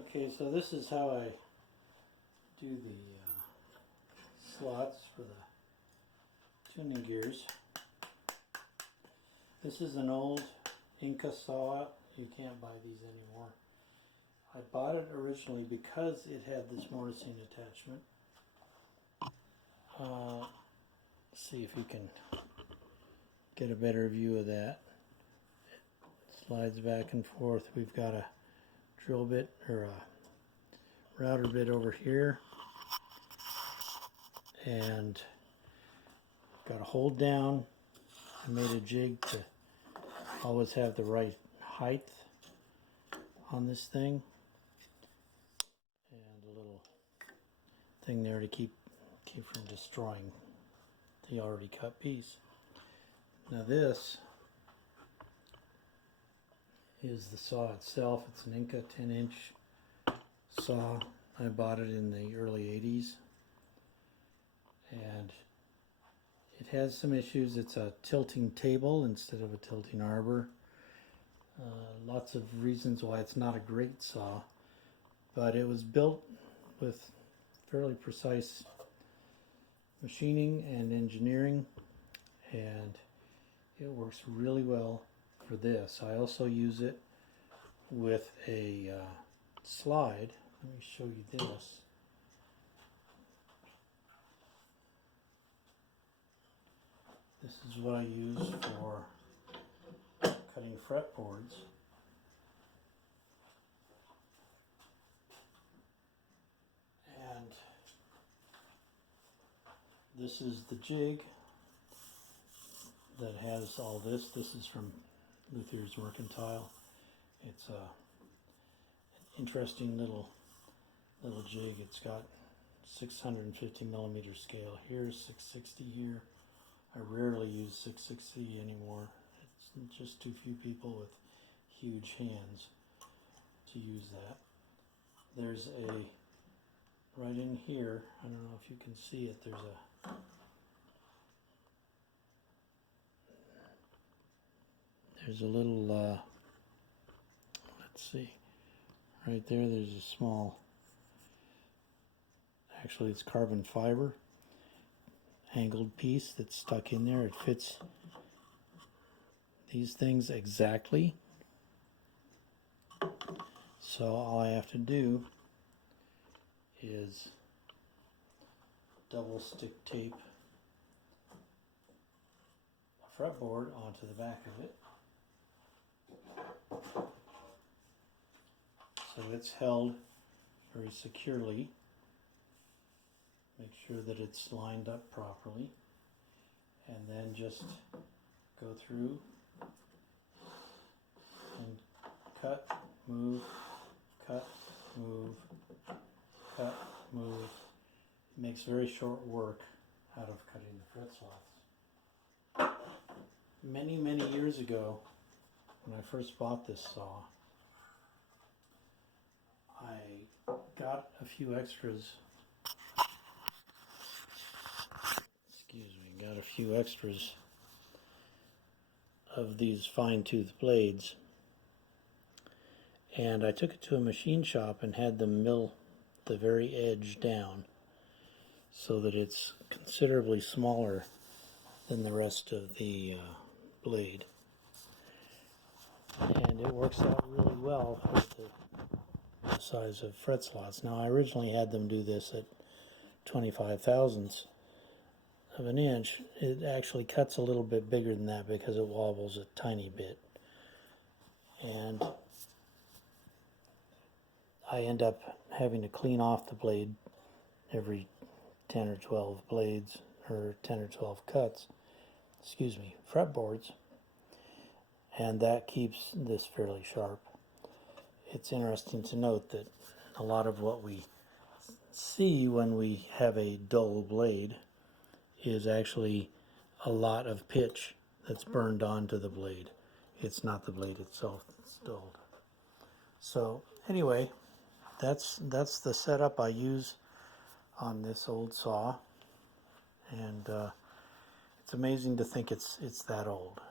Okay, so this is how I do the slots for the tuning gears. This is an old INCA saw. You can't buy these anymore. I bought it originally because it had this mortising attachment. Let's see if you can get a better view of that. It slides back and forth. We've got a drill bit or a router bit over here, and got a hold down. I made a jig to always have the right height on this thing, and a little thing there to keep from destroying the already cut piece. Now this is the saw itself. It's an INCA 10-inch saw. I bought it in the early 80s, and it has some issues. It's a tilting table instead of a tilting arbor. Lots of reasons why it's not a great saw, but it was built with fairly precise machining and engineering, and it works really well for this. I also use it with a slide. Let me show you this. This is what I use for cutting fretboards. And this is the jig that has all this. This is from Luthier's Mercantile. It's an interesting little jig. It's got 650 millimeter scale here, 660 here. I rarely use 660 anymore. It's just too few people with huge hands to use that. There's a, right in here, I don't know if you can see it, there's a little, let's see, right there, there's a small, actually it's carbon fiber, angled piece that's stuck in there. It fits these things exactly. So all I have to do is double stick tape a fretboard onto the back of it, so it's held very securely. Make sure that it's lined up properly, and then just go through and cut, move, cut, move, cut, move. It makes very short work out of cutting the fret slots. Many years ago, when I first bought this saw, I got a few extras. Got a few extras of these fine-tooth blades, and I took it to a machine shop and had them mill the very edge down so that it's considerably smaller than the rest of the blade, and it works out really well for the size of fret slots. Now I originally had them do this at 25 thousandths of an inch. It actually cuts a little bit bigger than that because it wobbles a tiny bit, and I end up having to clean off the blade every 10 or 12 blades, or 10 or 12 cuts, fretboards, and that keeps this fairly sharp. It's interesting to note that a lot of what we see when we have a dull blade is actually a lot of pitch that's burned onto the blade. It's not the blade itself that's dulled. So anyway, that's the setup I use on this old saw, and it's amazing to think it's that old.